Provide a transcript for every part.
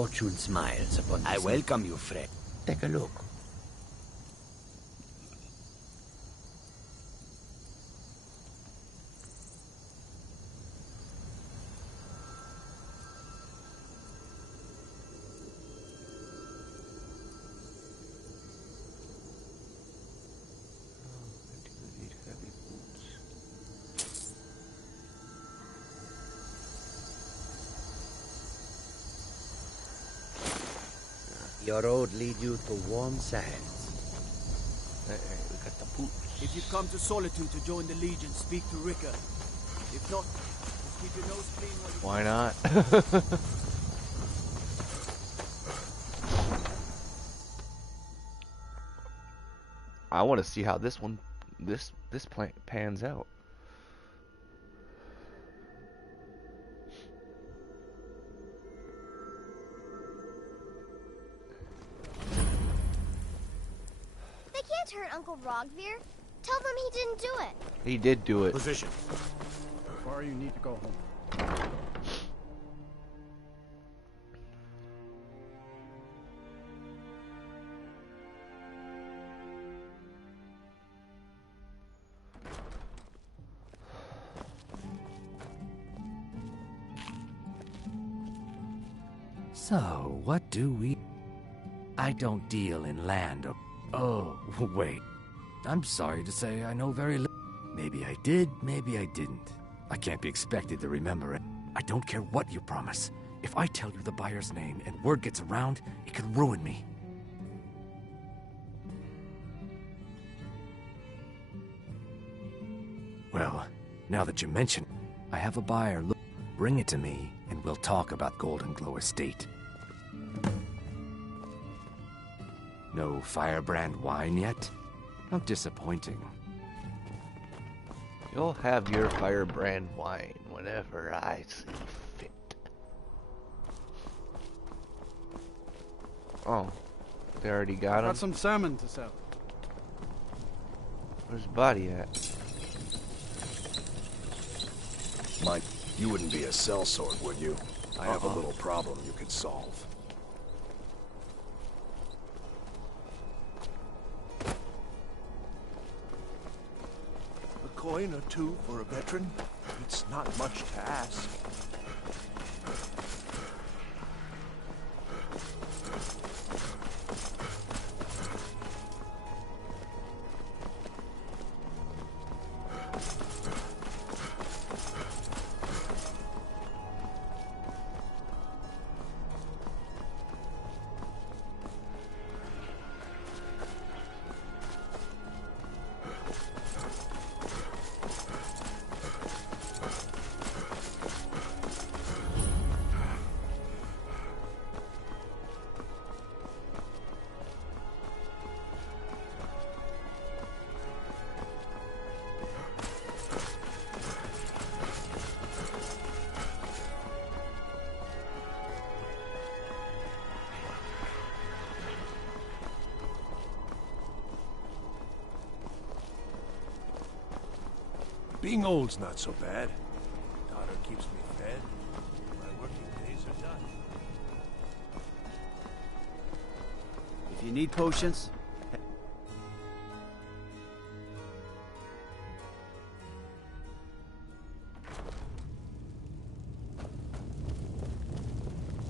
fortune smiles upon I this. welcome you, friend. Take a look. Your road lead you to warm sands. Hey, we got the boots. If you've come to Solitude to join the Legion, speak to Rika. If not, just keep your nose clean while you... Why not? I want to see how this plant pans out. They can't hurt Uncle Rogvir. Tell them he didn't do it. He did do it. Position. How far you need to go home? So, what do we... I don't deal in land or... Oh, wait. I'm sorry to say I know very little. Maybe I did, maybe I didn't. I can't be expected to remember it. I don't care what you promise. If I tell you the buyer's name and word gets around, it could ruin me. Well, now that you mention it, I have a buyer. Look, bring it to me, and we'll talk about Golden Glow Estate. No firebrand wine yet? How disappointing. You'll have your firebrand wine whenever I see fit. Oh, they already got him? Got some salmon to sell. Where's the body at? Mike, you wouldn't be a sellsword, would you? I have a little problem you could solve. A coin or two for a veteran? It's not much to ask. Being old's not so bad. Daughter keeps me fed. My working days are done. If you need potions...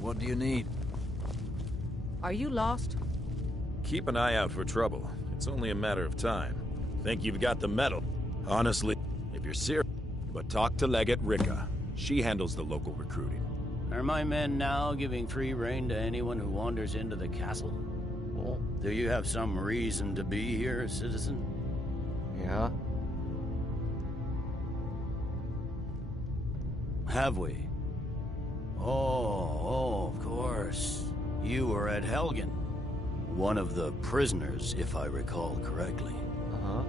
What do you need? Are you lost? Keep an eye out for trouble. It's only a matter of time. Think you've got the metal? Honestly, if you're serious, but talk to Legate Rika. She handles the local recruiting. Are my men now giving free rein to anyone who wanders into the castle? Well, Do you have some reason to be here, citizen? yeah. Have we? Oh, of course. You were at Helgen. One of the prisoners, if I recall correctly. Uh-huh.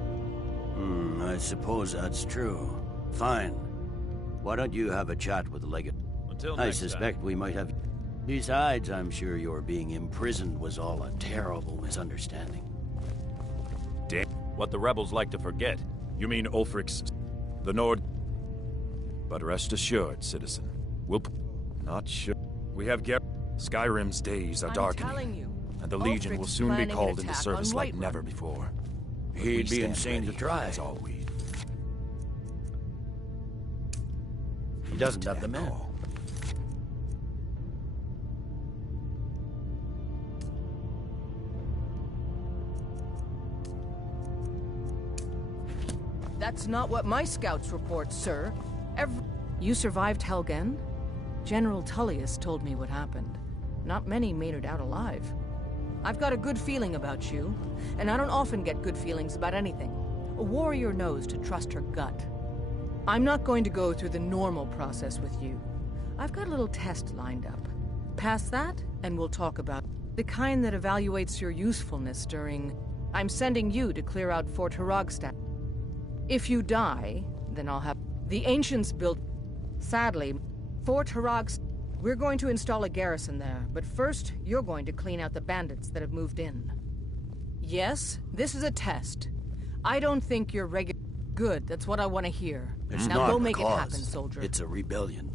I suppose that's true. Fine. Why don't you have a chat with Legate? Until I next suspect time. we might have... Besides, I'm sure your being imprisoned was all a terrible misunderstanding. Damn. What the rebels like to forget. You mean Ulfric's... the Nord... But rest assured, citizen. We'll... Not sure. We have Skyrim's days are I'm darkening, telling you. and the Legion will Ulfric's soon be planning an called into attack service on like Whiterun. never before. But He'd we be stand insane to ready, try. that's all we. He doesn't have the men. All. That's not what my scouts report, sir. You survived Helgen? General Tullius told me what happened. Not many made it out alive. I've got a good feeling about you, and I don't often get good feelings about anything. A warrior knows to trust her gut. I'm not going to go through the normal process with you. I've got a little test lined up. Pass that, and we'll talk about the kind that evaluates your usefulness during... I'm sending you to clear out Fort Haragstad. If you die, then I'll have... The Ancients built... Sadly, Fort Haragstad... We're going to install a garrison there, but first, you're going to clean out the bandits that have moved in. Yes, this is a test. I don't think you're regular... Good, that's what I want to hear. It's Now not go a make it cause. happen, soldier. It's a rebellion.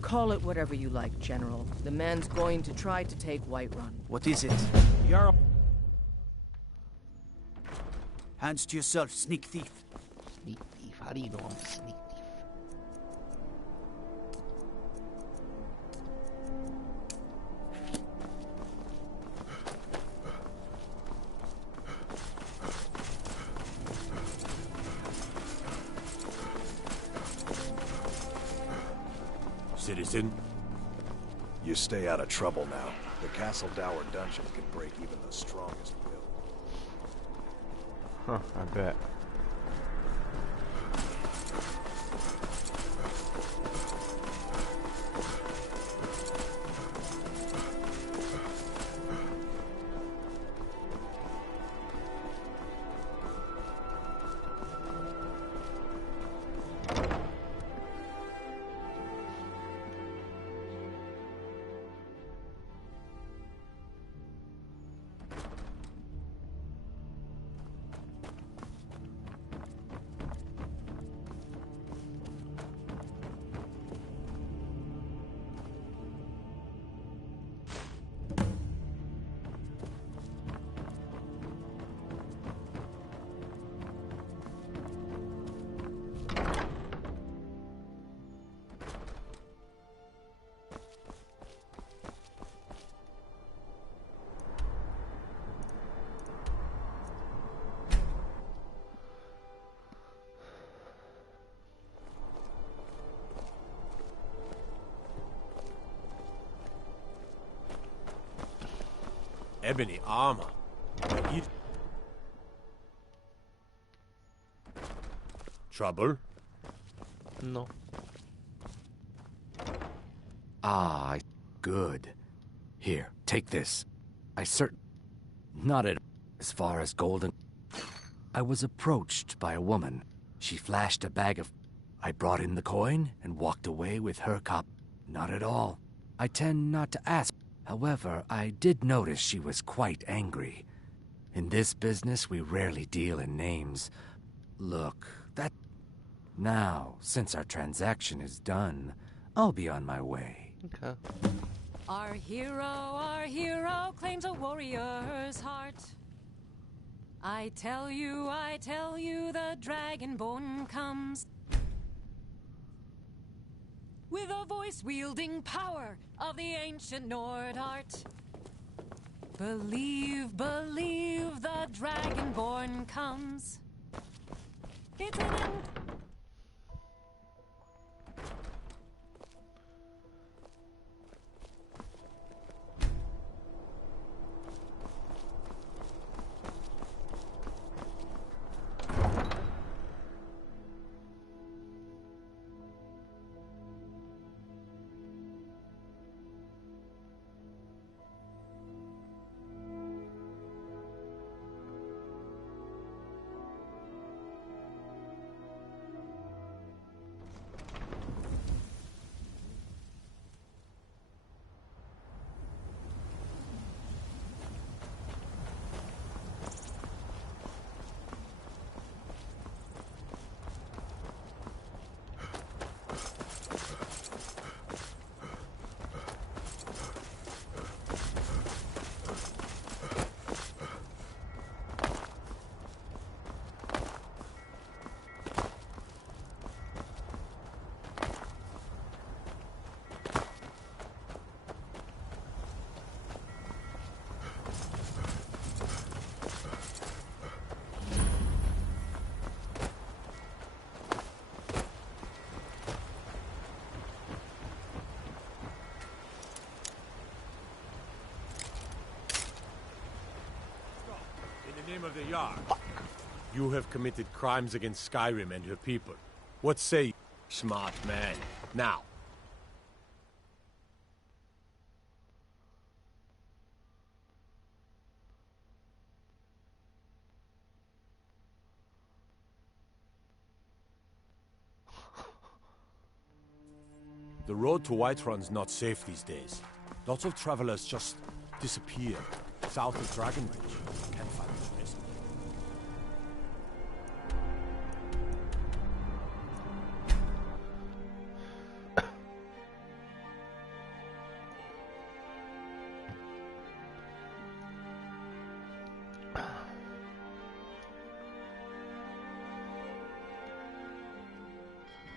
Call it whatever you like, General. The man's going to try to take Whiterun. What is it? Jarl. Hands to yourself, sneak thief. Sneak thief. How do you know I'm a sneak thief? Citizen, you stay out of trouble now. The Castle Dower dungeon can break even the strongest will. Huh, I bet. Ebony armor. You... Trouble? No. Ah, good. Here, take this. Not at as far as golden. I was approached by a woman. She flashed a bag of... I brought in the coin and walked away with her cop. Not at all. I tend not to ask. However, I did notice she was quite angry. In this business, we rarely deal in names. Look, that... Now, since our transaction is done, I'll be on my way. Okay. Our hero claims a warrior's heart. I tell you, the dragonborn comes with a voice-wielding power of the ancient Nord art. Believe, the dragonborn comes. It's an... name of the Jarl. You have committed crimes against Skyrim and her people. What say you, smart man? Now. The road to Whiterun's not safe these days. Lots of travelers just disappear south of Dragonbridge. Can't find the rest.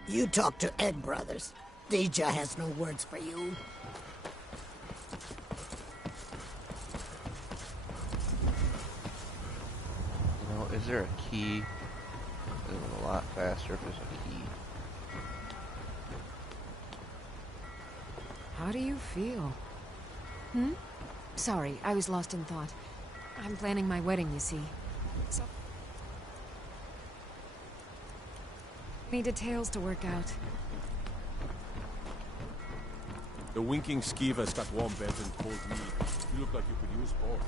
You talk to Egg Brothers. Deja has no words for you. No, is there a key? It was a lot faster if there's a key. How do you feel? Sorry, I was lost in thought. I'm planning my wedding, you see. So... many details to work out. The winking skeever's got warm beds and cold meat. You look like you could use both.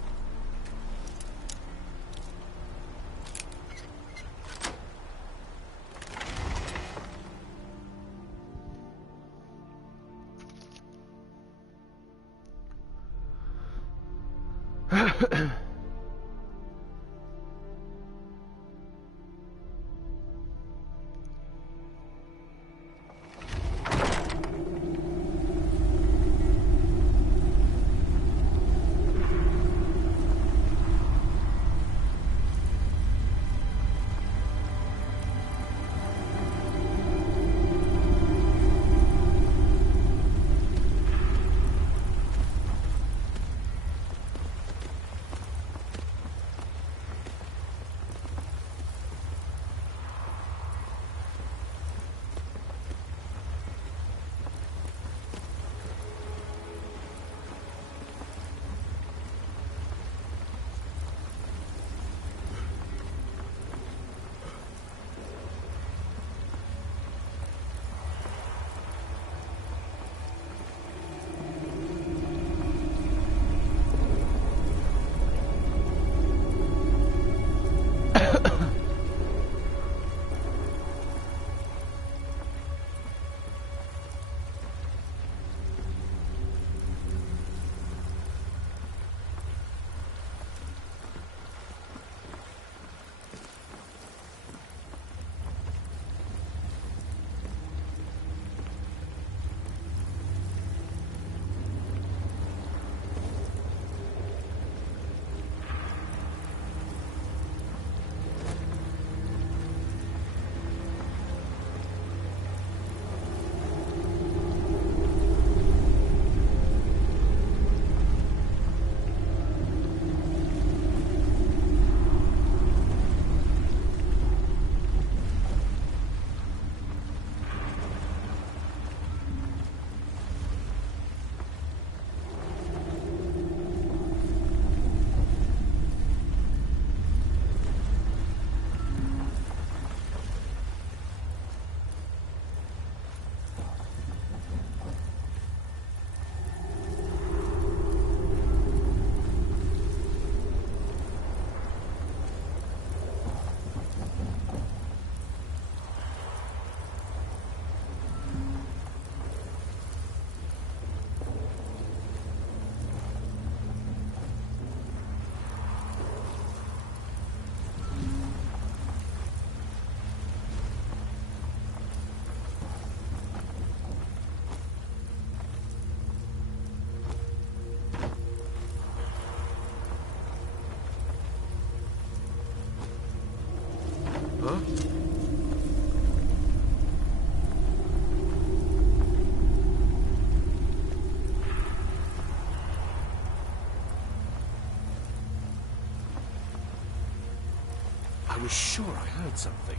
I was sure I heard something.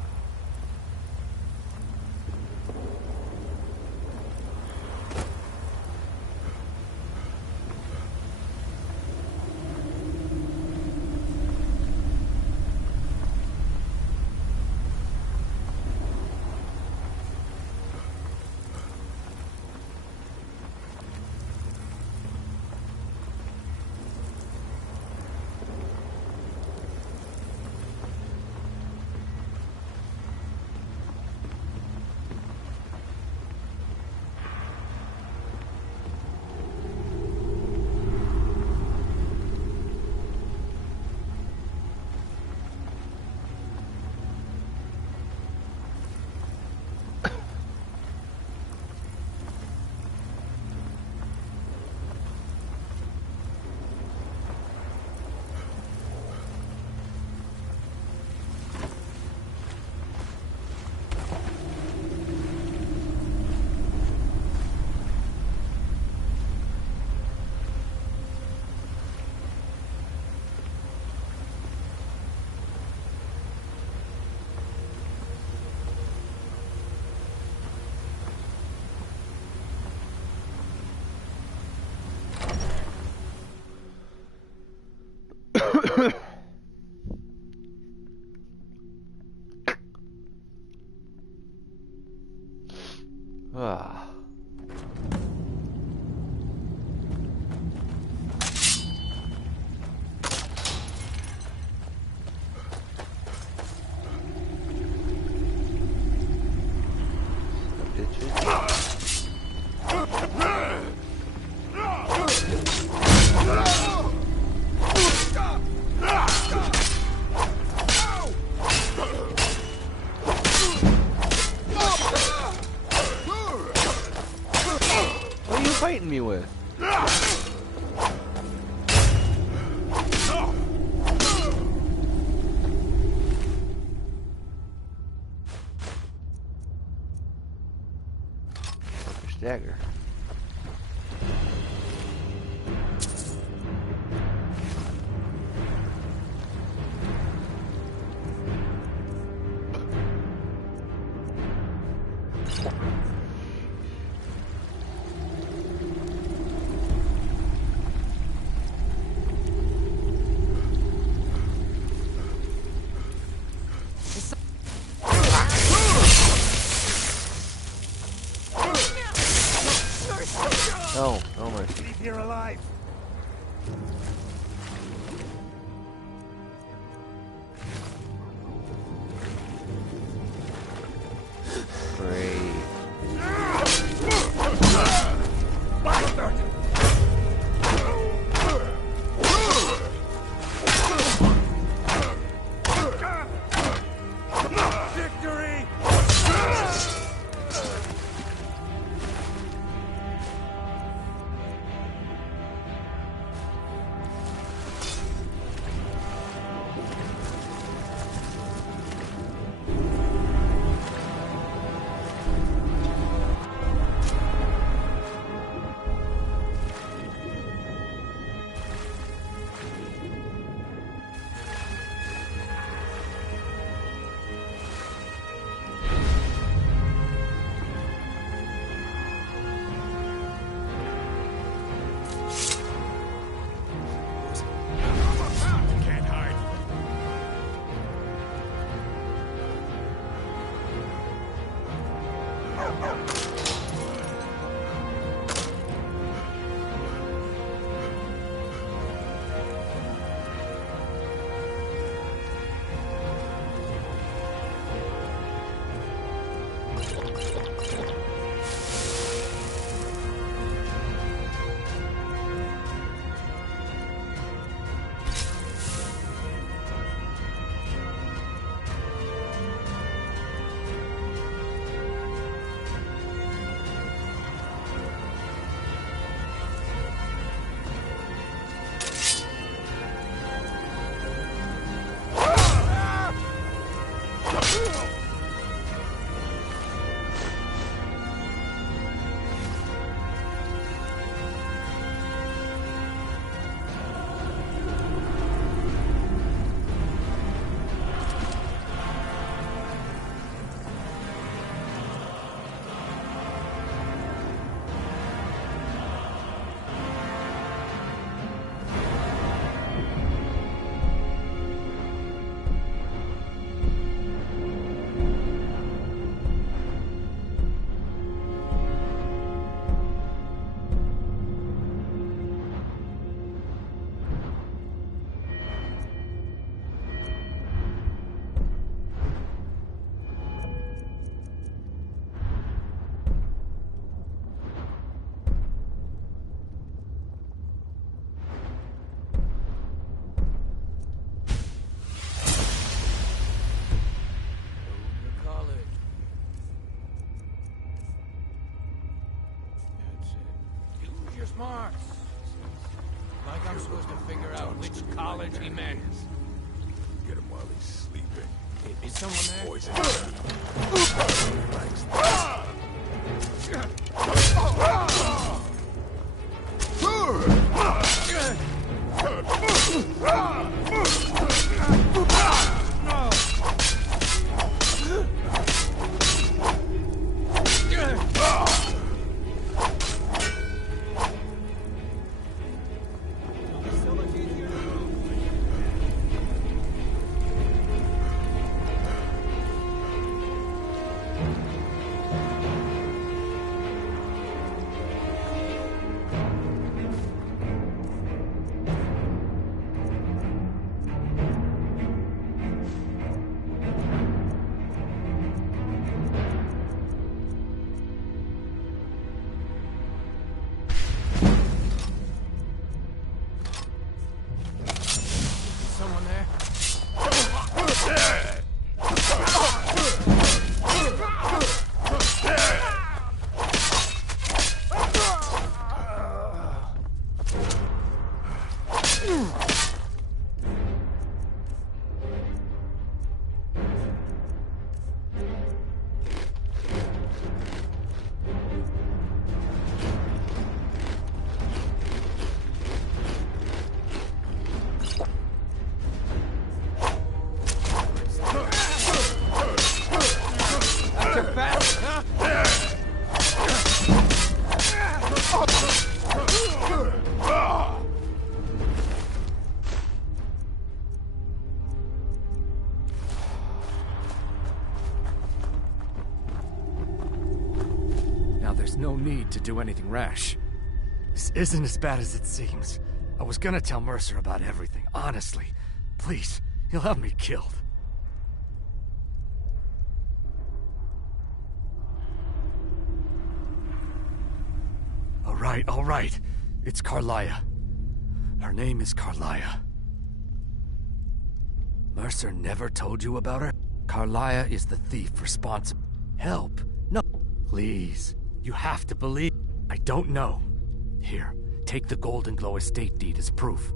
dagger. Oh, oh my. Leave here alive. Great. Bastard! Victory! Smarts. Like I'm supposed to figure out which college he meant. Get him while he's sleeping. Is someone there? Poison. no need to do anything rash. This isn't as bad as it seems. I was gonna tell Mercer about everything, honestly. Please, he'll have me killed. All right. It's Carlia. Her name is Carlia. Mercer never told you about her? Carlia is the thief responsible. Help? No. Please. You have to believe. I don't know. Here, take the Golden Glow estate deed as proof.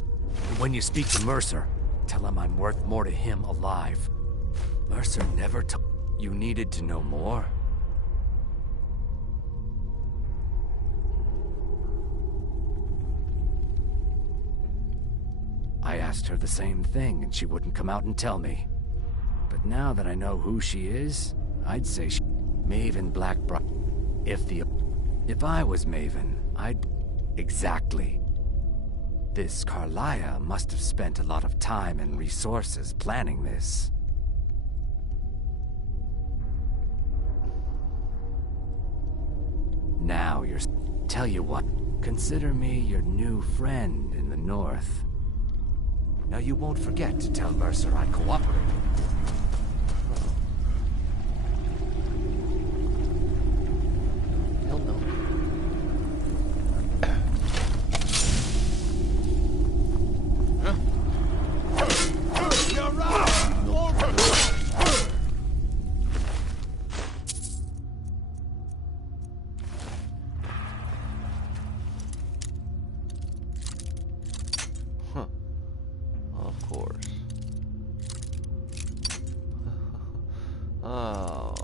And when you speak to Mercer, tell him I'm worth more to him alive. Mercer never told you needed to know more. I asked her the same thing, and she wouldn't come out and tell me. But now that I know who she is, I'd say she... Maven Blackbriar. If I was Maven, I'd... Exactly. This Carlia must have spent a lot of time and resources planning this. Now you're... Tell you what, consider me your new friend in the north. Now you won't forget to tell Mercer I cooperated. Hell no. You're right! Huh. Of course. Oh.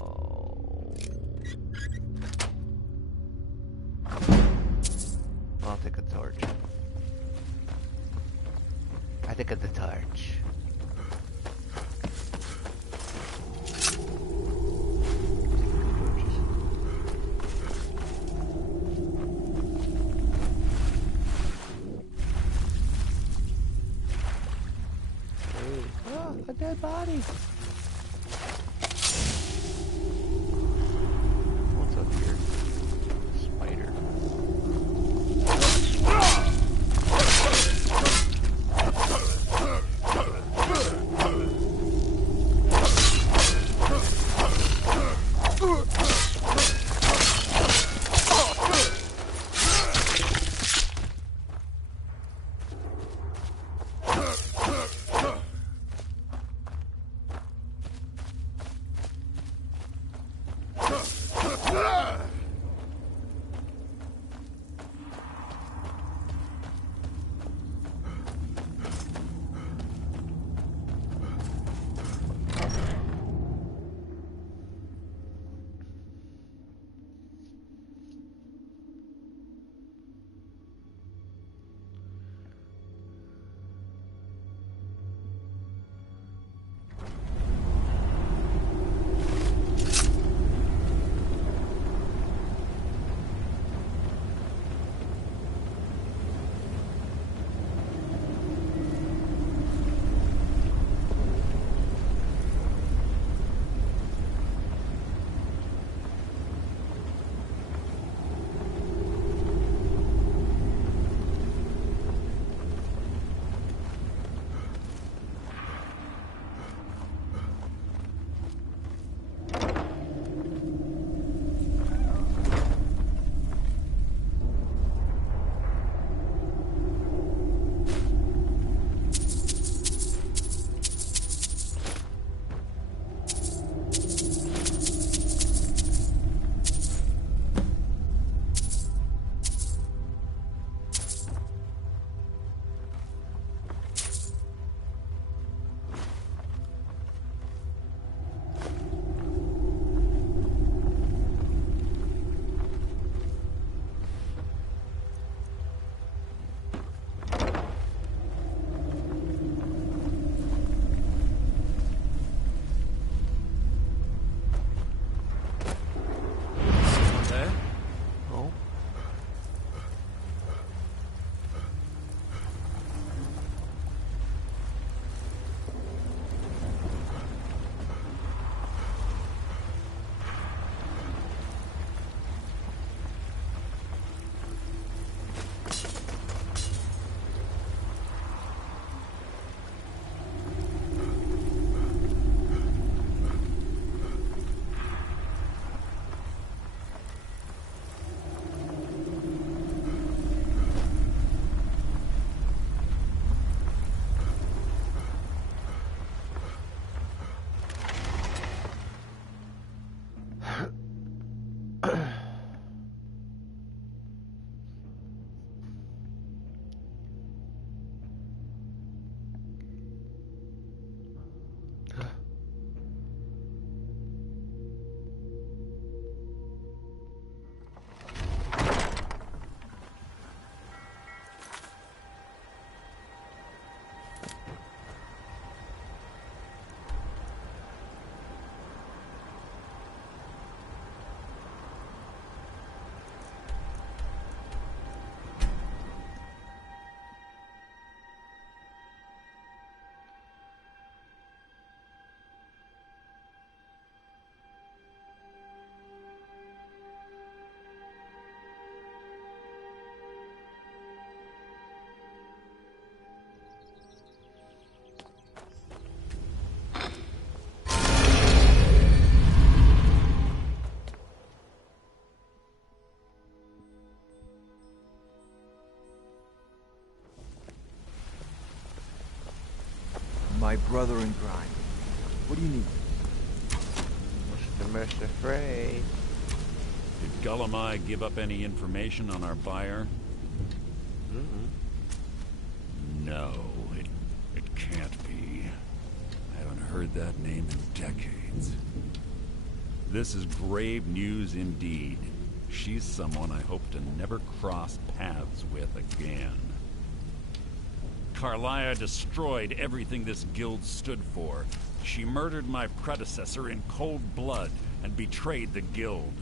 I'll take a torch. I take the torch. Oh, a dead body. What's up here? Spider. My brother in crime. What do you need? Mr. Frey. Did Gullamai give up any information on our buyer? No, it can't be. I haven't heard that name in decades. This is grave news indeed. She's someone I hope to never cross paths with again. Carlia destroyed everything this guild stood for. She murdered my predecessor in cold blood and betrayed the guild.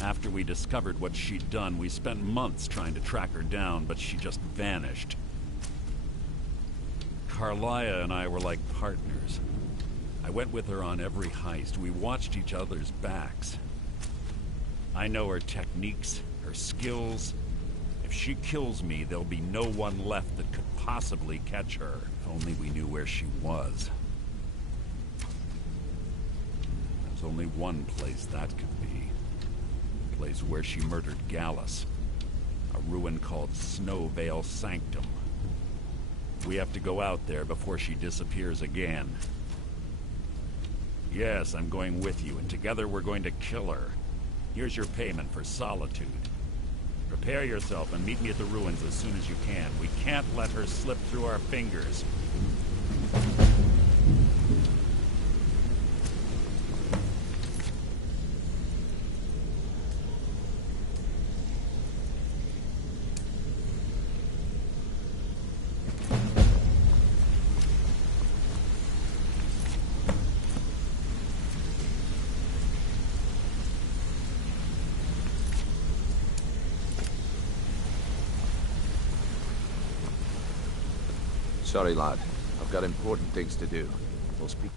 After we discovered what she'd done, we spent months trying to track her down, but she just vanished. Carlia and I were like partners. I went with her on every heist. We watched each other's backs. I know her techniques, her skills. If she kills me, there'll be no one left that could possibly catch her. If only we knew where she was. There's only one place that could be. The place where she murdered Gallus. A ruin called Snowvale Sanctum. We have to go out there before she disappears again. Yes, I'm going with you, and together we're going to kill her. Here's your payment for solitude. Prepare yourself and meet me at the ruins as soon as you can. We can't let her slip through our fingers. Sorry, lad. I've got important things to do. We'll speak...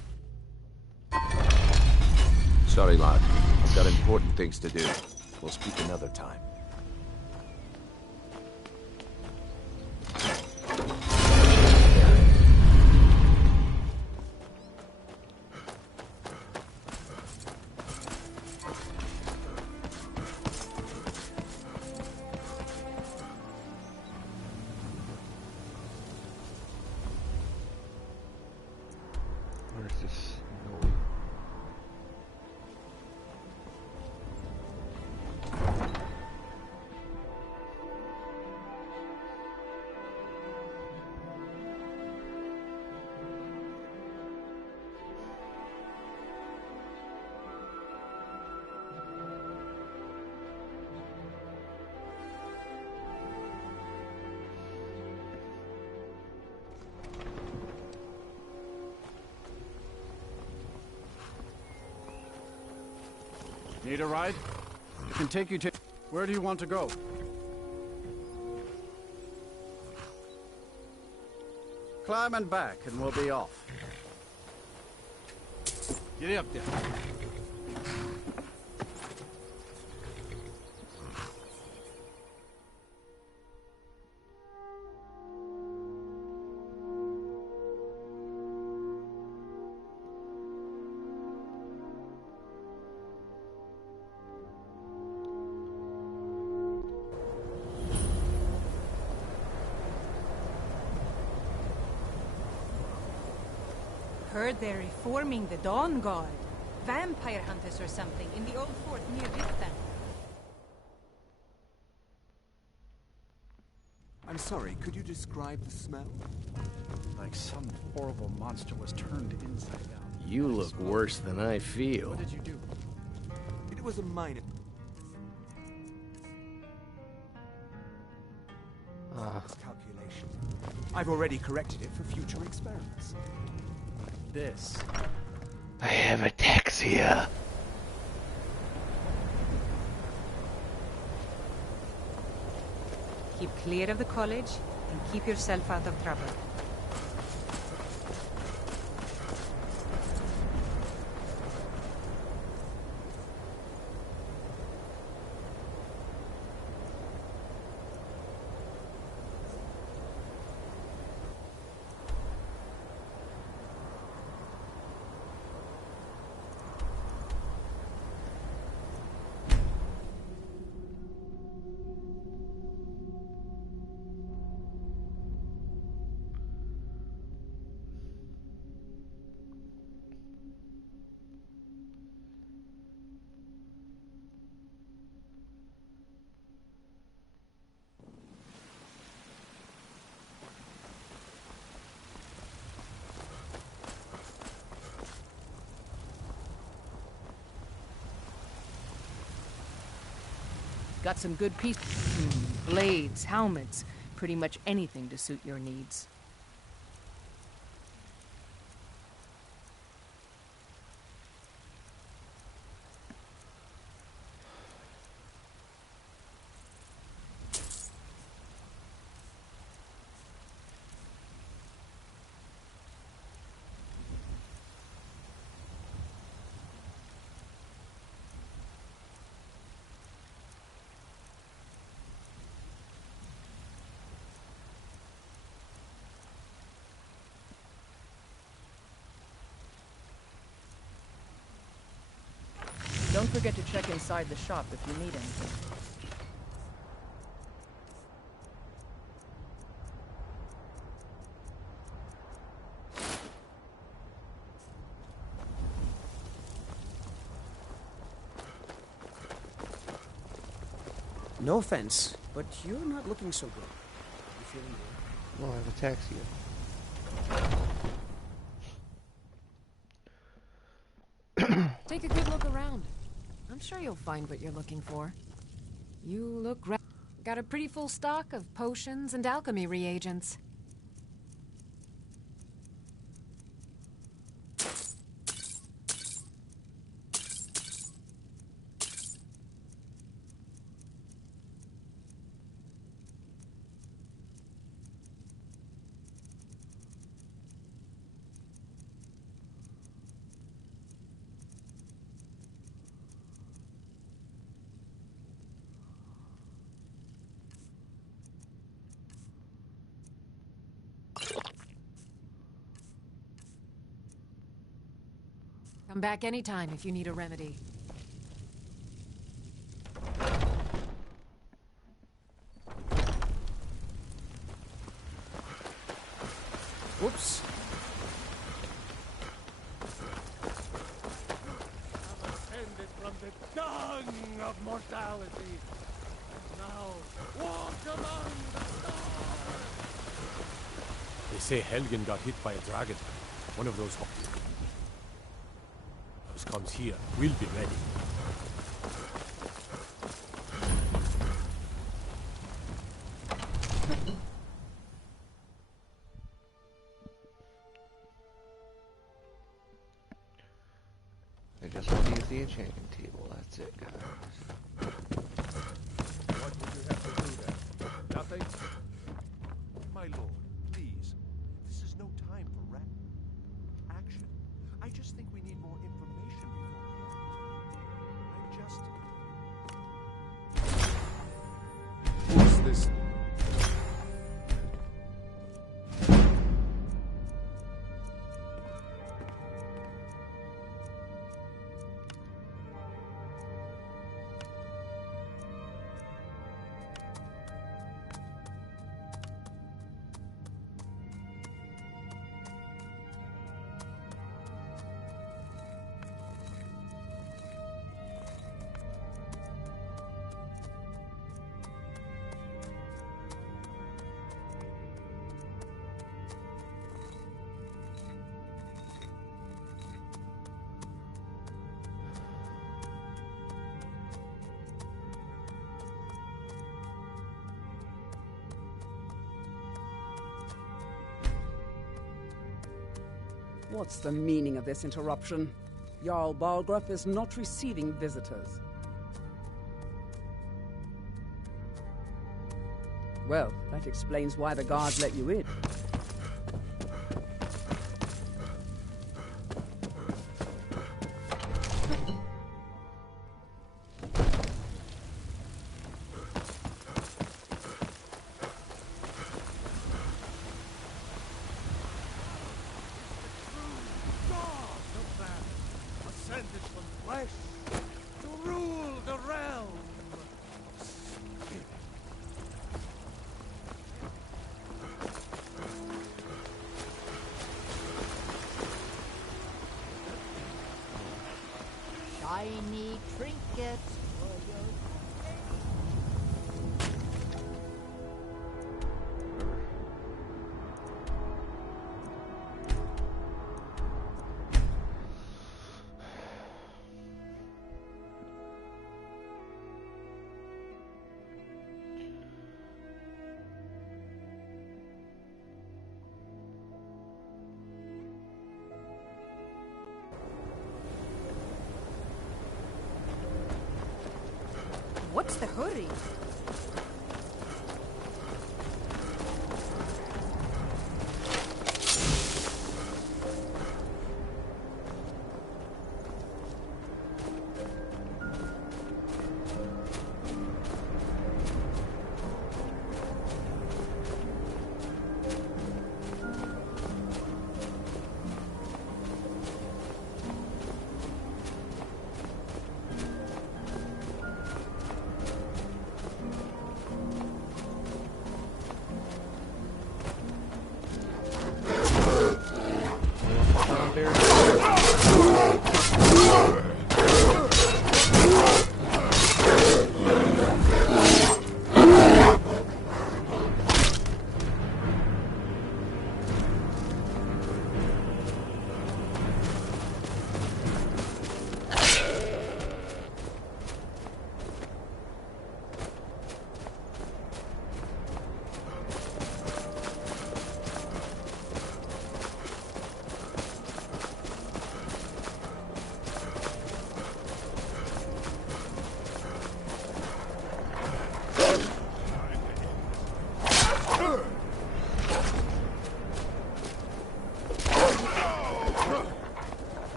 Sorry, lad. I've got important things to do. We'll speak another time. Need a ride? I can take you to... Where do you want to go? Climb and back, and we'll be off. Get up there. Heard they're reforming the Dawn Guard. Vampire hunters or something in the old fort near Riften. I'm sorry, could you describe the smell? Like some horrible monster was turned inside out. You look worse than I feel. What did you do? It was a minor... calculation. I've already corrected it for future experiments. This. I have ataxia. Keep clear of the college and keep yourself out of trouble. Got some good pieces. Blades, helmets, pretty much anything to suit your needs. Don't forget to check inside the shop if you need anything. No offense, but you're not looking so good. You feeling good? Well, I have a taxi. Take a good look around. I'm sure you'll find what you're looking for. You look got a pretty full stock of potions and alchemy reagents. Come back anytime if you need a remedy. Whoops. I'm ascended from the dung of mortality. And now walk among the stars. They say Helgen got hit by a dragon. One of those comes here. We'll be ready. I just want to use the enchanting table. That's it, guys. What would you have to do there? Nothing? My lord, please. This is no time for action. I just think we need more information before we act. What's this? What's the meaning of this interruption? Jarl Balgruuf is not receiving visitors. Well, that explains why the guards let you in. Ascended from flesh to rule the realm of spirit. Shiny trinkets for your the hurry?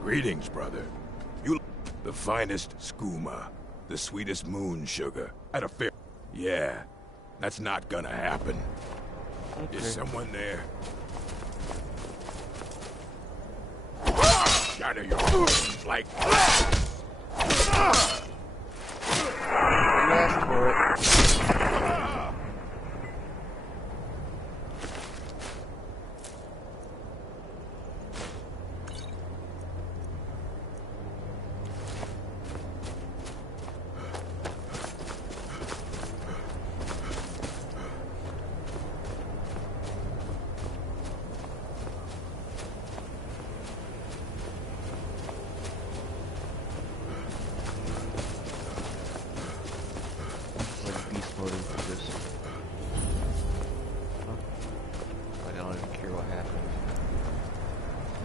Greetings, brother. You the finest skooma, the sweetest moon sugar, at a fair... Yeah, that's not gonna happen. Okay. Is someone there? Shatter your bones like... You asked for it.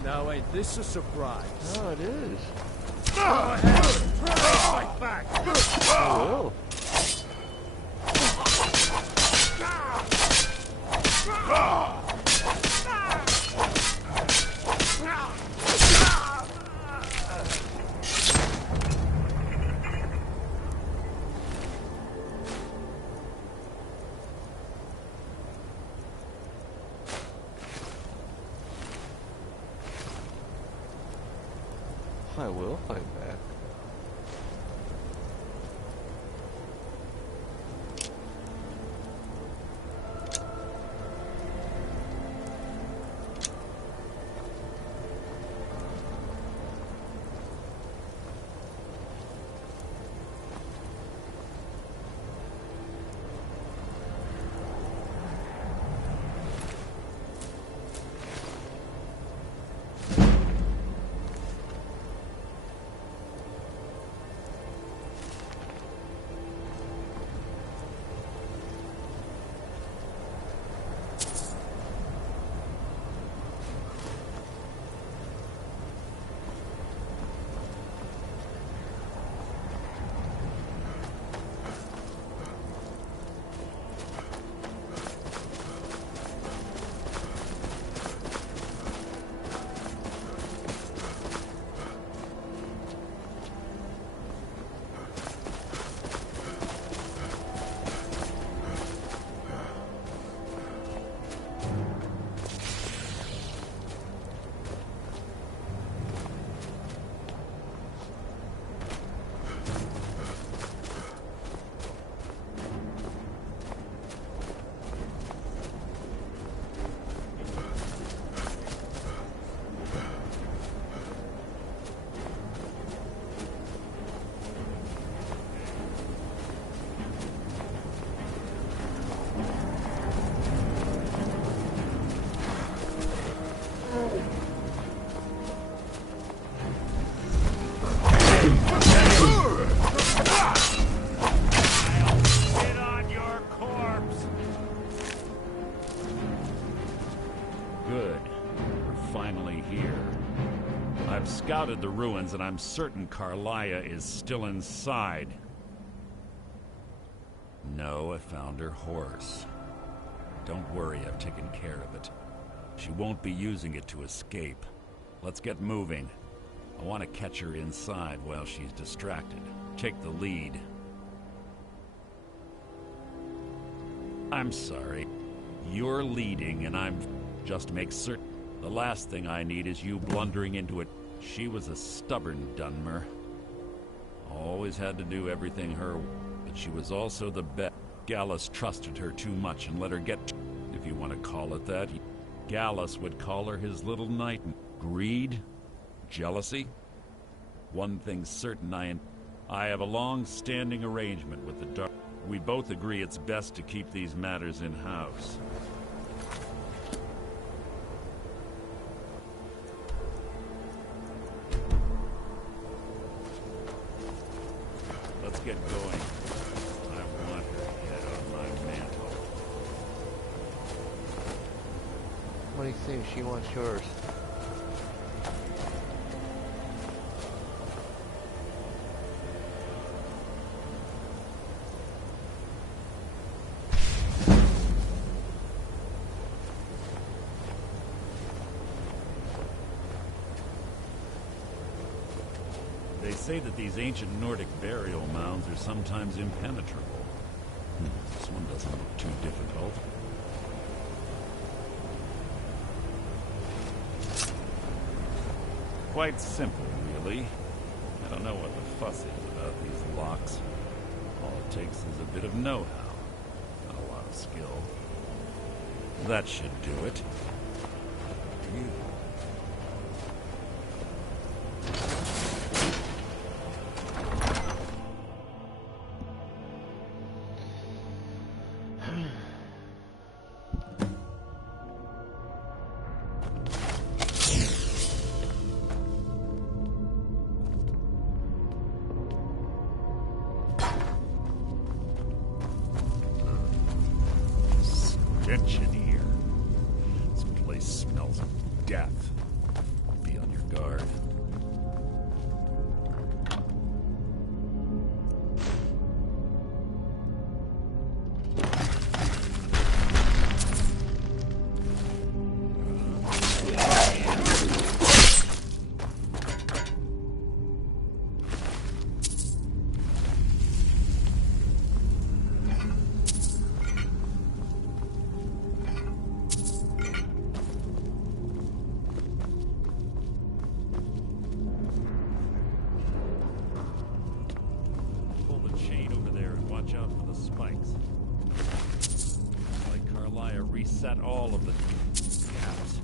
Now ain't this a surprise? Oh, it is. Go ahead, try to fight back. I will. I will fight back. scouted the ruins, and I'm certain Carlia is still inside. No, I found her horse. Don't worry, I've taken care of it. She won't be using it to escape. Let's get moving. I want to catch her inside while she's distracted. Take the lead. I'm sorry. You're leading, and I'm just make certain. The last thing I need is you blundering into it. She was a stubborn Dunmer. Always had to do everything her way, but she was also the best. Gallus trusted her too much and let her get, if you want to call it that. Gallus would call her his little knight. Greed? Jealousy? One thing's certain, I have a long-standing arrangement with the Dark. We both agree it's best to keep these matters in-house. Let's get going. I want her head on my mantle. What do you think? She wants yours. They say that these ancient Nordic burial mounds are sometimes impenetrable. This one doesn't look too difficult. Quite simple, really. I don't know what the fuss is about these locks. All it takes is a bit of know-how, not a lot of skill. That should do it. You. Stench in here. This place smells of death. Be on your guard. Reset all of the gaps.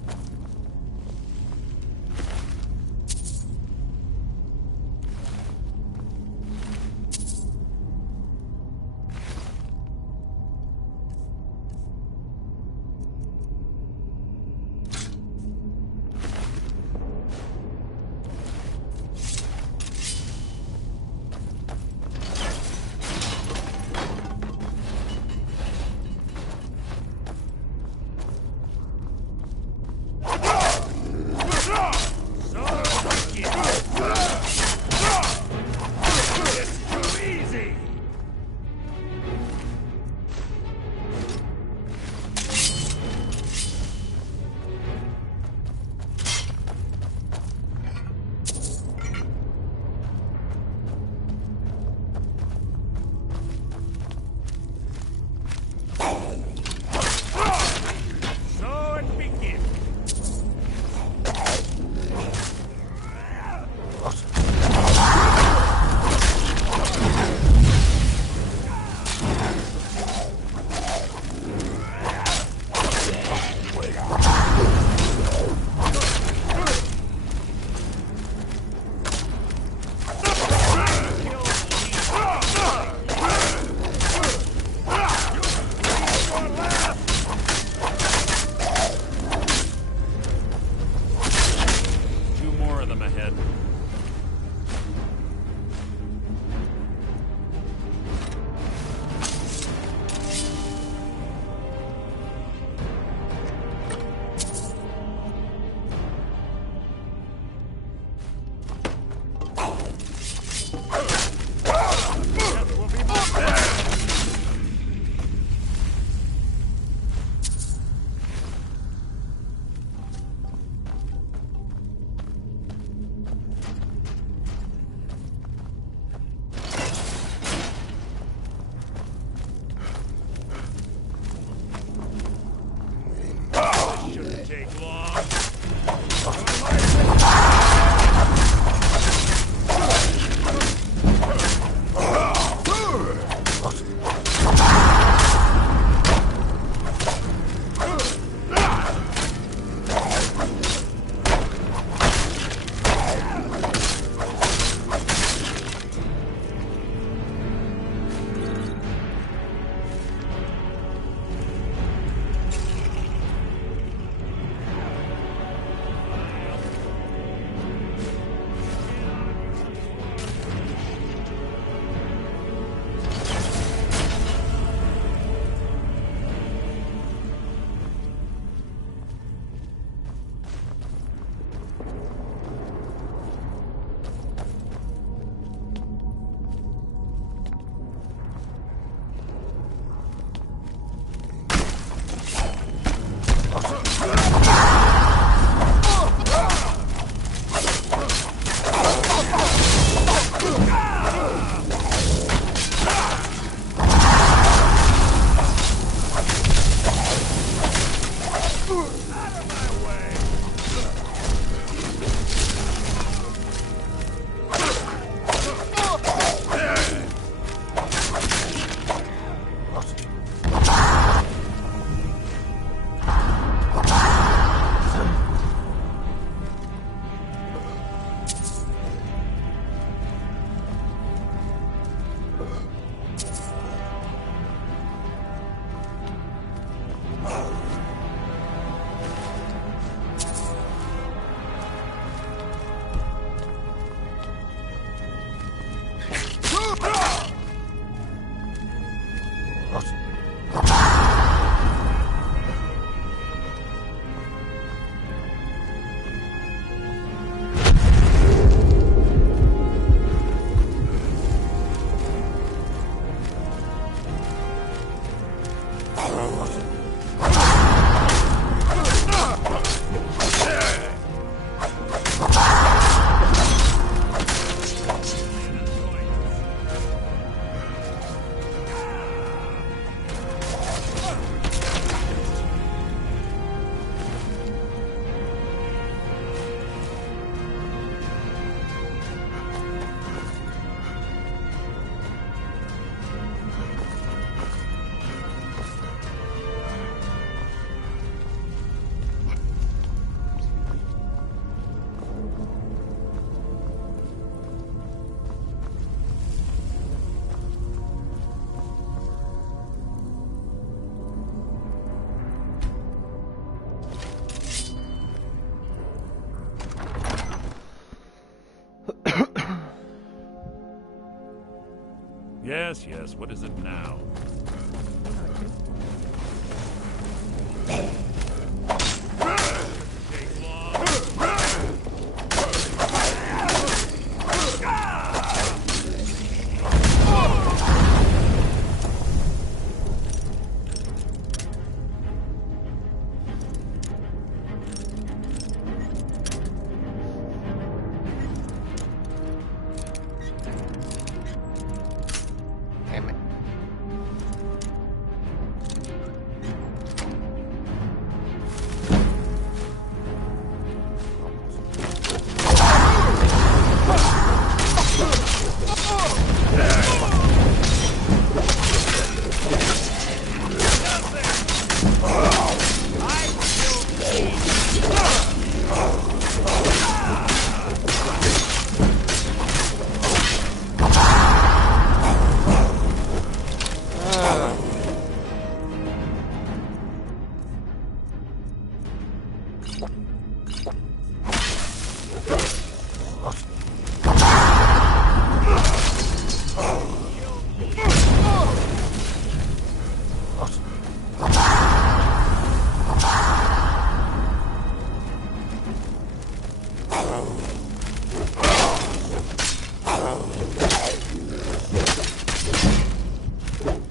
Yes, yes, what is it now?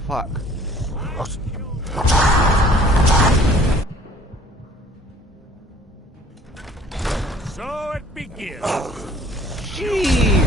Fuck. So it begins. Jeez.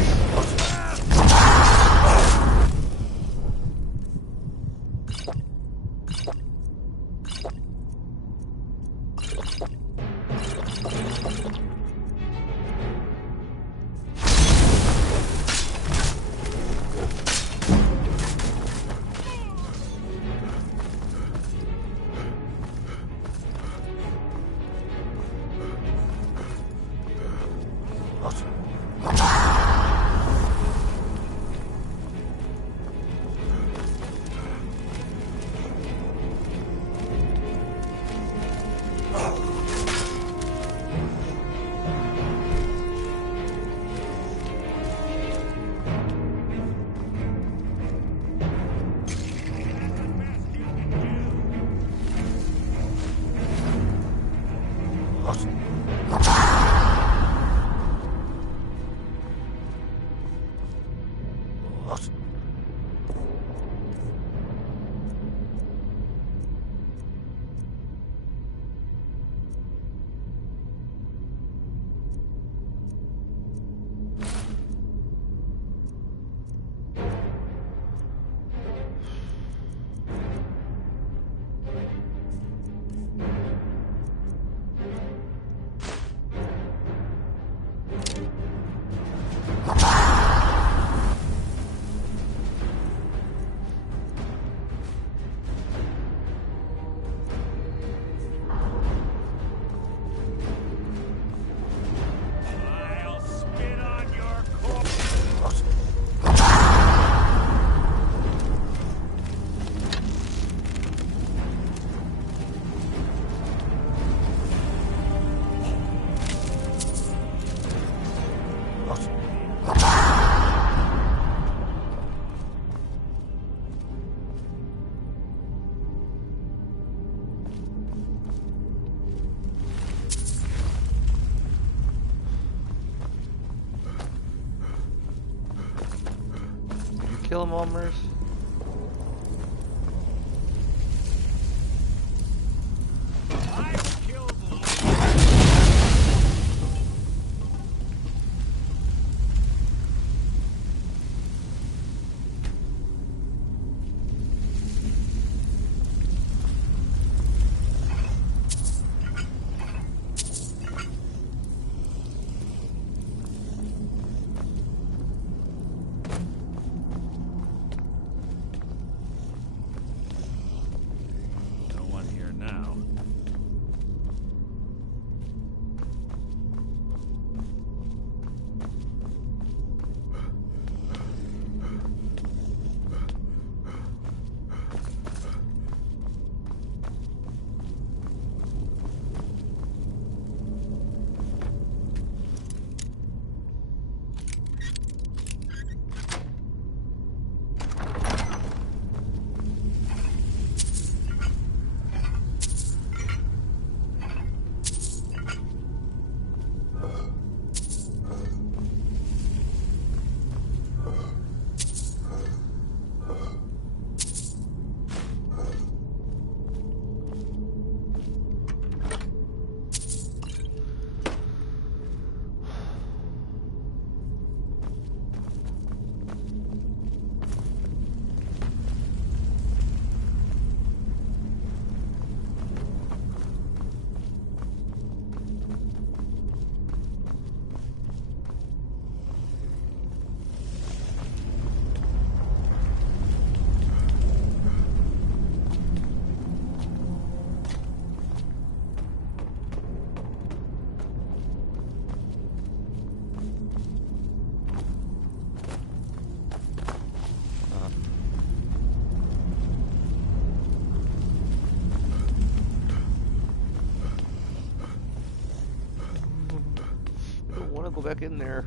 kill them all, Merce? Go back in there.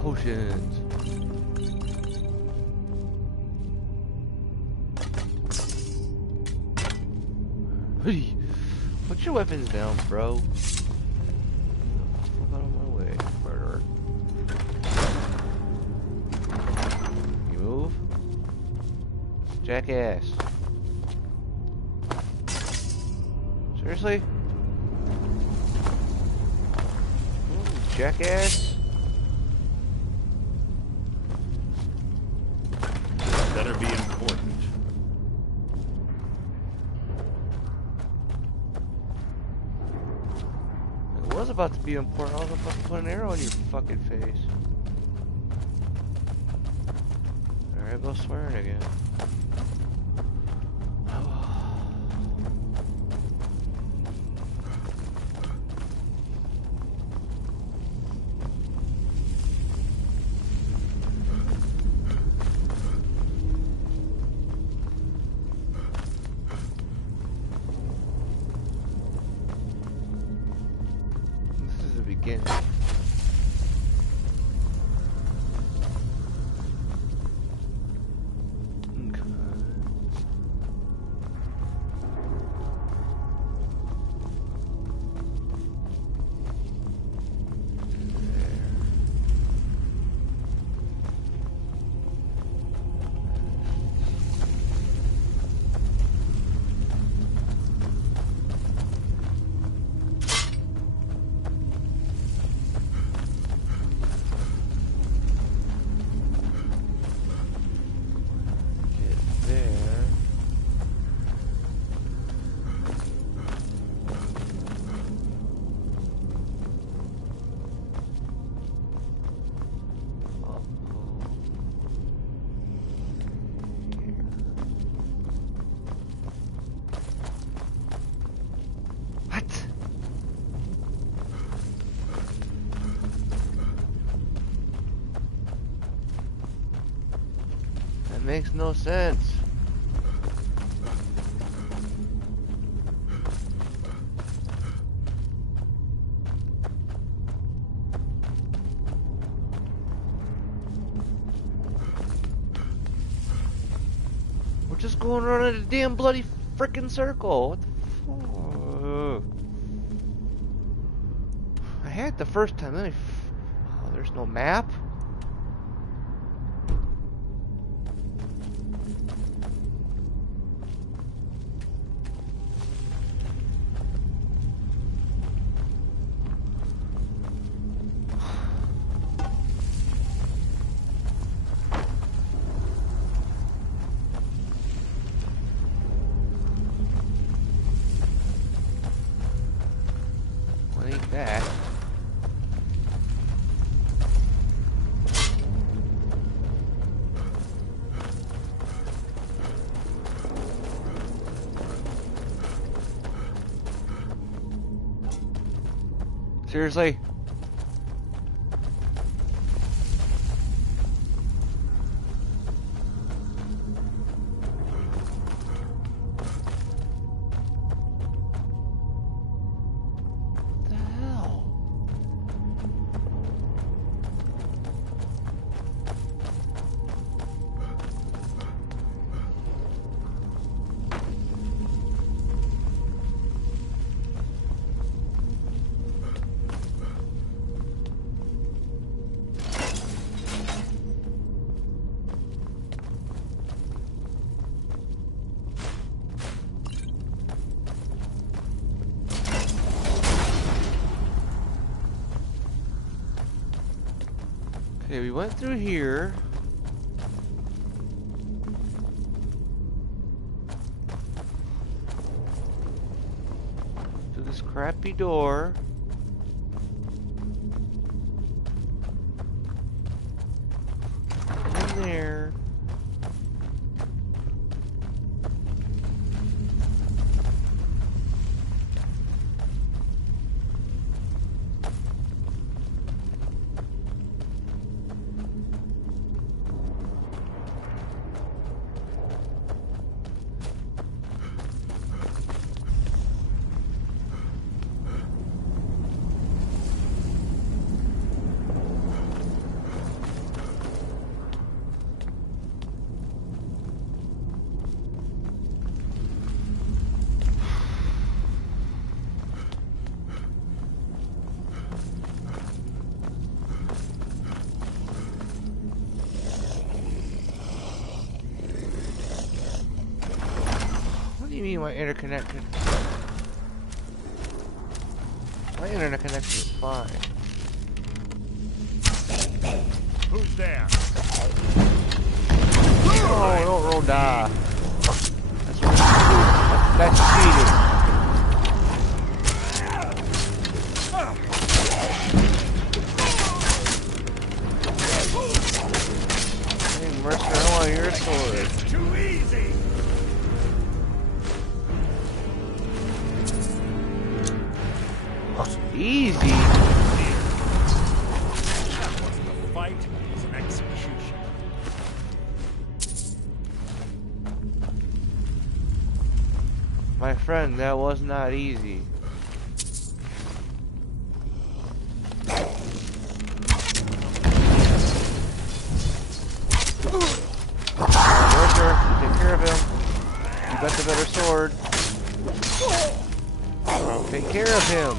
Potions. Hey, put your weapons down, bro. Fuck out of my way, murderer. You move, jackass. Seriously? Jackass. Better be important. It was about to be important. I was about to put an arrow in your fucking face. There I go swearing again. Again. makes no sense. We're just going around in a damn bloody frickin' circle. What the fuck? I had it the first time. Then oh, there's no map. What ain't that? Seriously? What the hell? Okay, we went through here. Through this crappy door. In there. What do you mean my interconnected? My internet connection is fine. Who's there? Oh, don't roll die. That's cheating. Hey, Mercer, I want your sword. It's too easy. Easy. That wasn't a fight, it was an execution. My friend, that was not easy. Mercer, take care of him. You got the better sword. Take care of him.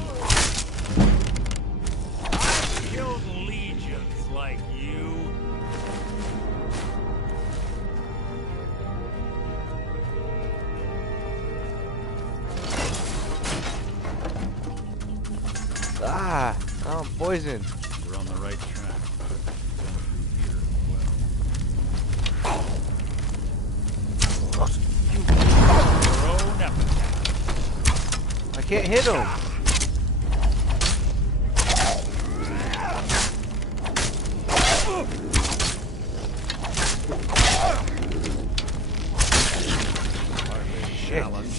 I've killed legions like you. Ah, I'm poisoned. You're on the right track. Your own epitaph. I can't hit him. Shit. Challenge.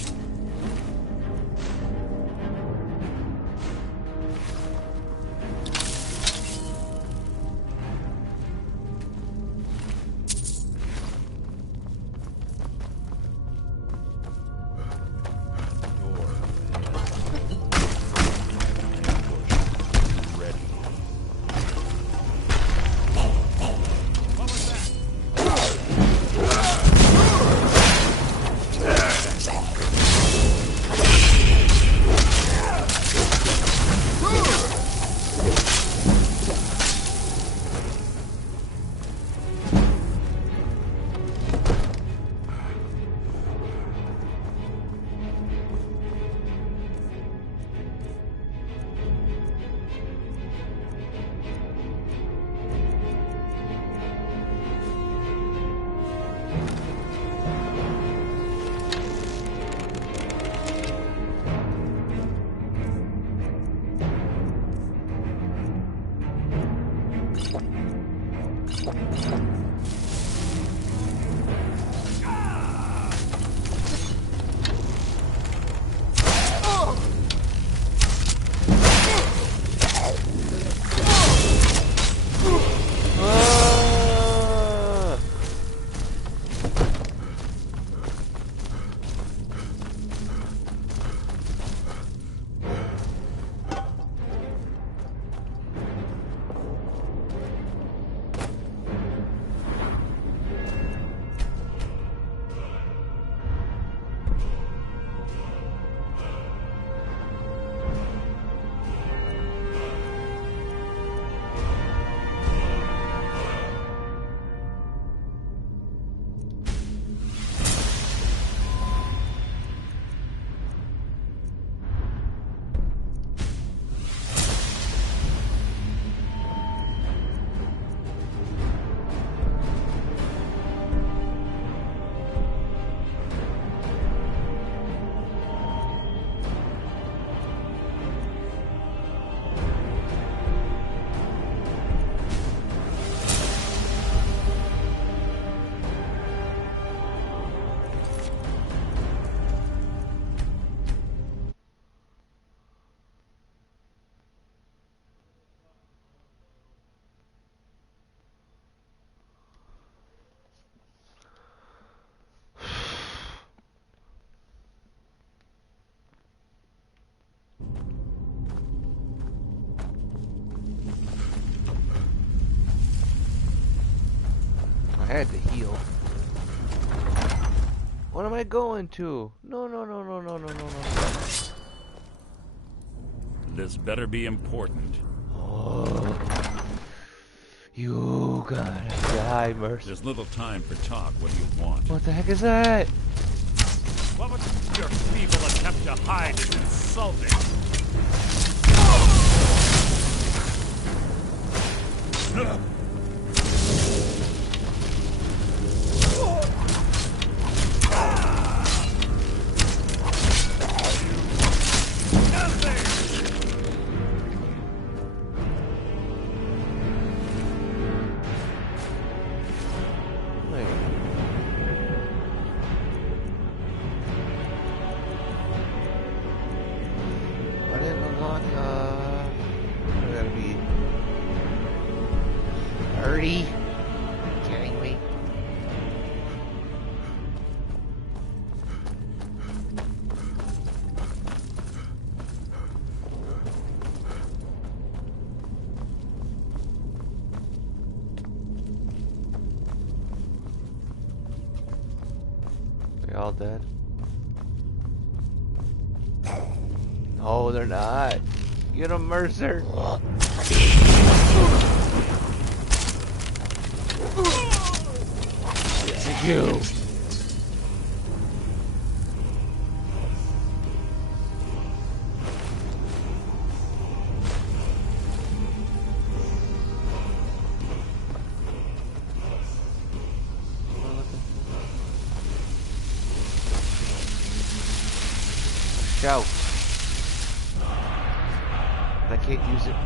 had to heal. What am I going to? No. This better be important. Oh. You gotta die, Mercy. There's little time for talk. What do you want? What the heck is that? What was your feeble attempt to hide is insulting. I didn't unlock, I gotta be 30? Kidding me? They all dead? No, they're not. Get him, Mercer. It's you. Shout. I can't use it.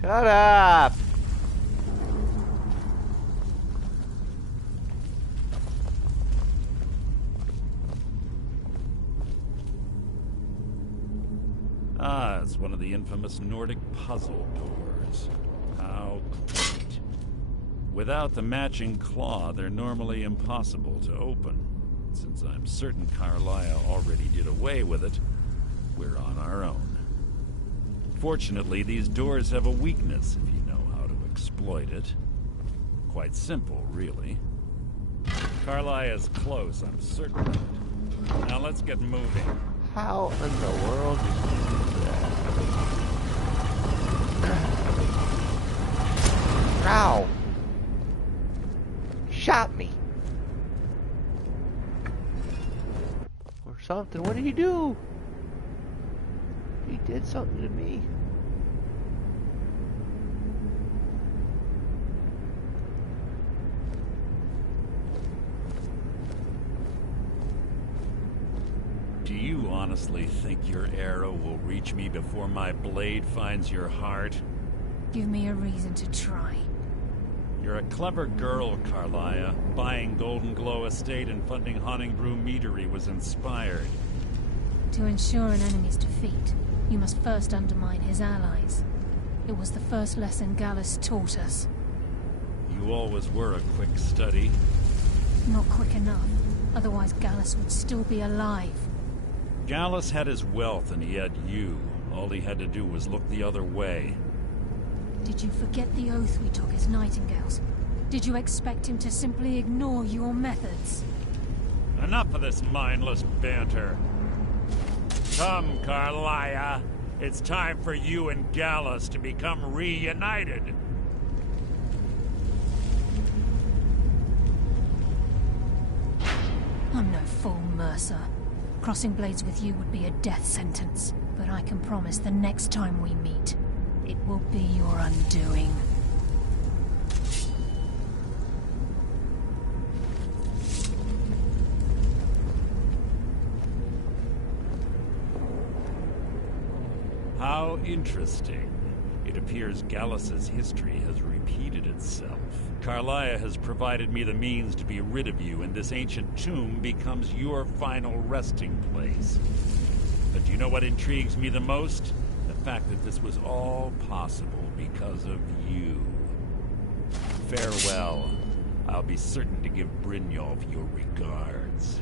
Shut up! Ah, it's one of the infamous Nordic puzzle doors. How quaint. Without the matching claw, they're normally impossible to open. Since I'm certain Carlia already did away with it, we're on our own. Fortunately, these doors have a weakness if you know how to exploit it. Quite simple, really. Carlia's close, I'm certain of it. Now let's get moving. How in the world did you do that? Ow! Shot me! Or something. What did he do? He did something to me. Do you honestly think your arrow will reach me before my blade finds your heart? Give me a reason to try. You're a clever girl, Carlia. Buying Golden Glow Estate and funding Honningbrew Meadery was inspired. To ensure an enemy's defeat, you must first undermine his allies. It was the first lesson Gallus taught us. You always were a quick study. Not quick enough. Otherwise Gallus would still be alive. Gallus had his wealth and he had you. All he had to do was look the other way. Did you forget the oath we took as Nightingales? Did you expect him to simply ignore your methods? Enough of this mindless banter. Come, Carlia. It's time for you and Gallus to become reunited. I'm no fool, Mercer. Crossing blades with you would be a death sentence. But I can promise the next time we meet, it will be your undoing. How interesting. It appears Gallus's history has repeated itself. Carlia has provided me the means to be rid of you, and this ancient tomb becomes your final resting place. But do you know what intrigues me the most? The fact that this was all possible because of you. Farewell. I'll be certain to give Brynjolf your regards.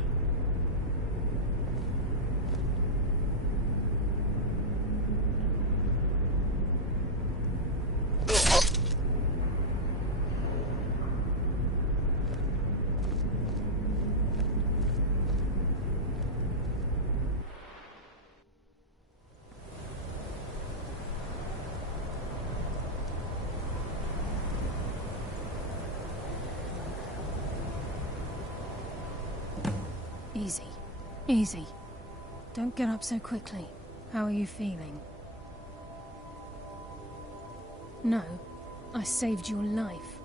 Easy. Easy. Don't get up so quickly. How are you feeling? No. I saved your life.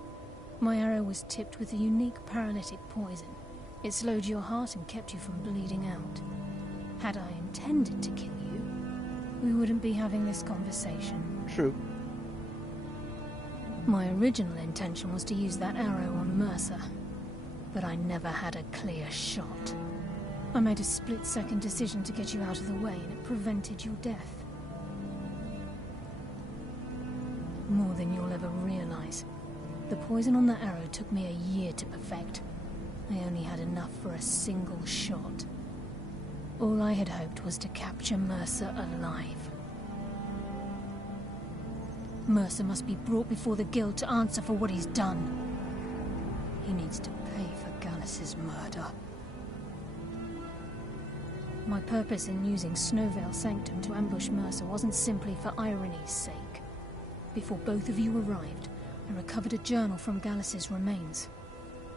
My arrow was tipped with a unique paralytic poison. It slowed your heart and kept you from bleeding out. Had I intended to kill you, we wouldn't be having this conversation. True. My original intention was to use that arrow on Mercer, but I never had a clear shot. I made a split-second decision to get you out of the way, and it prevented your death. More than you'll ever realize. The poison on that arrow took me a year to perfect. I only had enough for a single shot. All I had hoped was to capture Mercer alive. Mercer must be brought before the Guild to answer for what he's done. He needs to pay for Gallus's murder. My purpose in using Snowvale Sanctum to ambush Mercer wasn't simply for irony's sake. Before both of you arrived, I recovered a journal from Gallus's remains.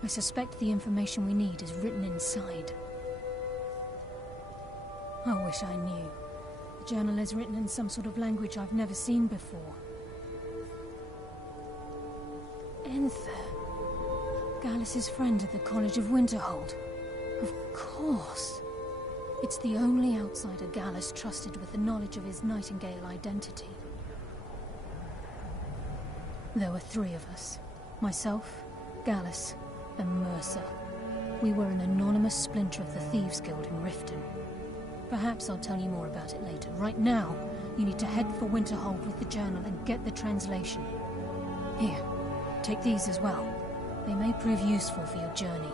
I suspect the information we need is written inside. I wish I knew. The journal is written in some sort of language I've never seen before. Enther. Gallus's friend at the College of Winterhold. Of course. It's the only outsider Gallus trusted with the knowledge of his Nightingale identity. There were 3 of us. Myself, Gallus, and Mercer. We were an anonymous splinter of the Thieves' Guild in Riften. Perhaps I'll tell you more about it later. Right now, you need to head for Winterhold with the journal and get the translation. Here, take these as well. They may prove useful for your journey.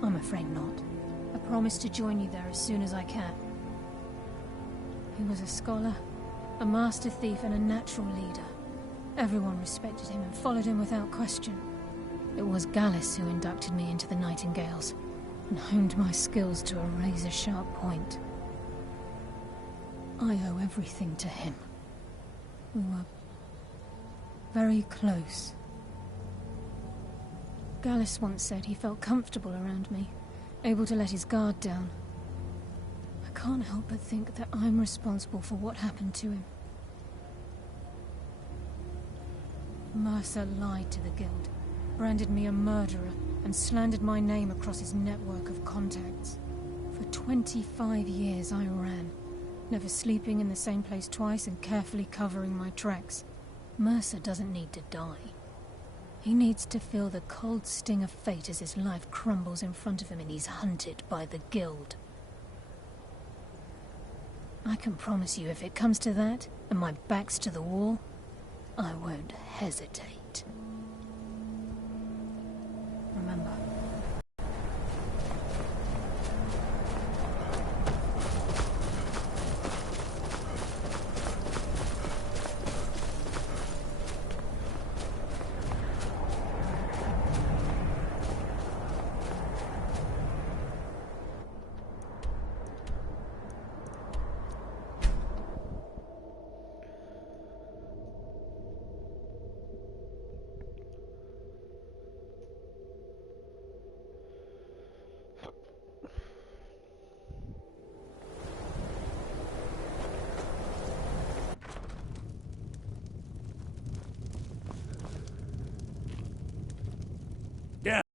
I'm afraid not. I promise to join you there as soon as I can. He was a scholar, a master thief, and a natural leader. Everyone respected him and followed him without question. It was Gallus who inducted me into the Nightingales, and honed my skills to a razor-sharp point. I owe everything to him. We were very close. Gallus once said he felt comfortable around me, able to let his guard down. I can't help but think that I'm responsible for what happened to him. Mercer lied to the Guild, branded me a murderer, and slandered my name across his network of contacts. For 25 years I ran, never sleeping in the same place twice and carefully covering my tracks. Mercer doesn't need to die. He needs to feel the cold sting of fate as his life crumbles in front of him and he's hunted by the Guild. I can promise you if it comes to that, and my back's to the wall, I won't hesitate. Remember.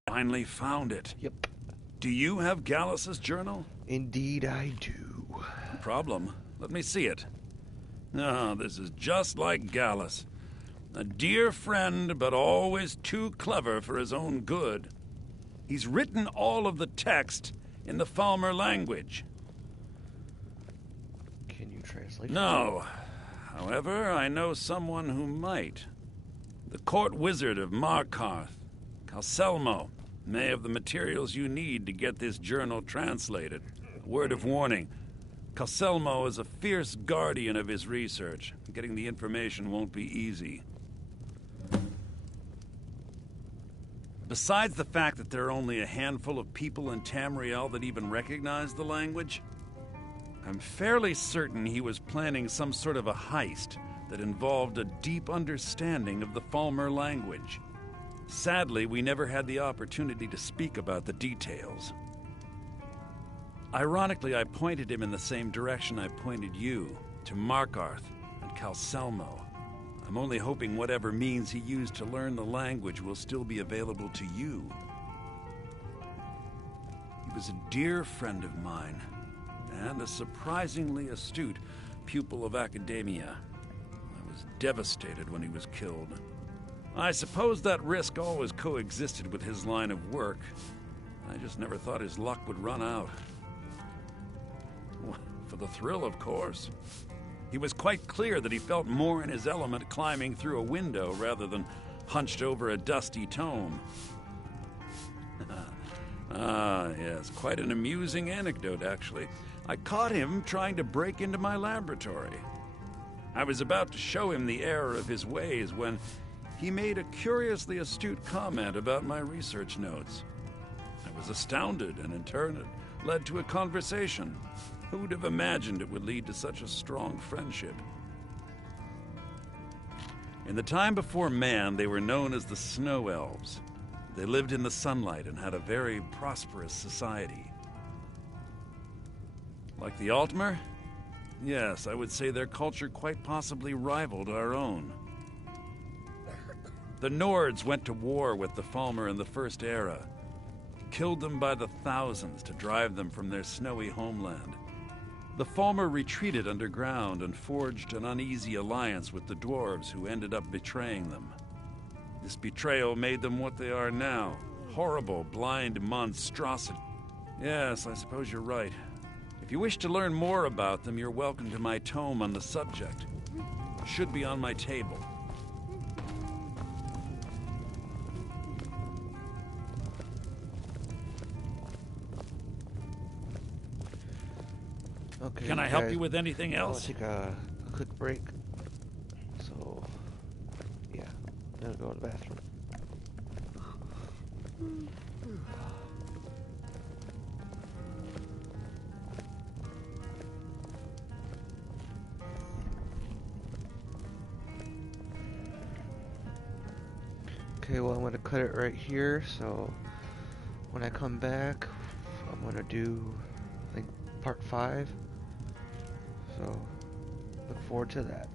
Finally found it. Yep. Do you have Gallus's journal? Indeed I do. No problem. Let me see it. Ah, this is just like Gallus. A dear friend, but always too clever for his own good. He's written all of the text in the Falmer language. Can you translate? No. However, I know someone who might. The court wizard of Markarth, Calselmo, may have the materials you need to get this journal translated. A word of warning. Calselmo is a fierce guardian of his research. Getting the information won't be easy. Besides the fact that there are only a handful of people in Tamriel that even recognize the language, I'm fairly certain he was planning some sort of a heist that involved a deep understanding of the Falmer language. Sadly, we never had the opportunity to speak about the details. Ironically, I pointed him in the same direction I pointed you, to Markarth and Calselmo. I'm only hoping whatever means he used to learn the language will still be available to you. He was a dear friend of mine, and a surprisingly astute pupil of academia. I was devastated when he was killed. I suppose that risk always coexisted with his line of work. I just never thought his luck would run out. For the thrill, of course. He was quite clear that he felt more in his element climbing through a window rather than hunched over a dusty tome. Yes, quite an amusing anecdote, actually. I caught him trying to break into my laboratory. I was about to show him the error of his ways when he made a curiously astute comment about my research notes. I was astounded, and in turn it led to a conversation. Who would have imagined it would lead to such a strong friendship? In the time before man, they were known as the Snow Elves. They lived in the sunlight and had a very prosperous society. Like the Altmer? Yes, I would say their culture quite possibly rivaled our own. The Nords went to war with the Falmer in the First Era, killed them by the thousands to drive them from their snowy homeland. The Falmer retreated underground and forged an uneasy alliance with the dwarves who ended up betraying them. This betrayal made them what they are now, horrible, blind monstrosity. Yes, I suppose you're right. If you wish to learn more about them, you're welcome to my tome on the subject. It should be on my table. Okay, Can I help you with anything else? I'll take a quick break. So, yeah, I'm gonna go to the bathroom. Okay, well, I'm going to cut it right here, so when I come back, I'm going to do, I think, part 5. So, look forward to that.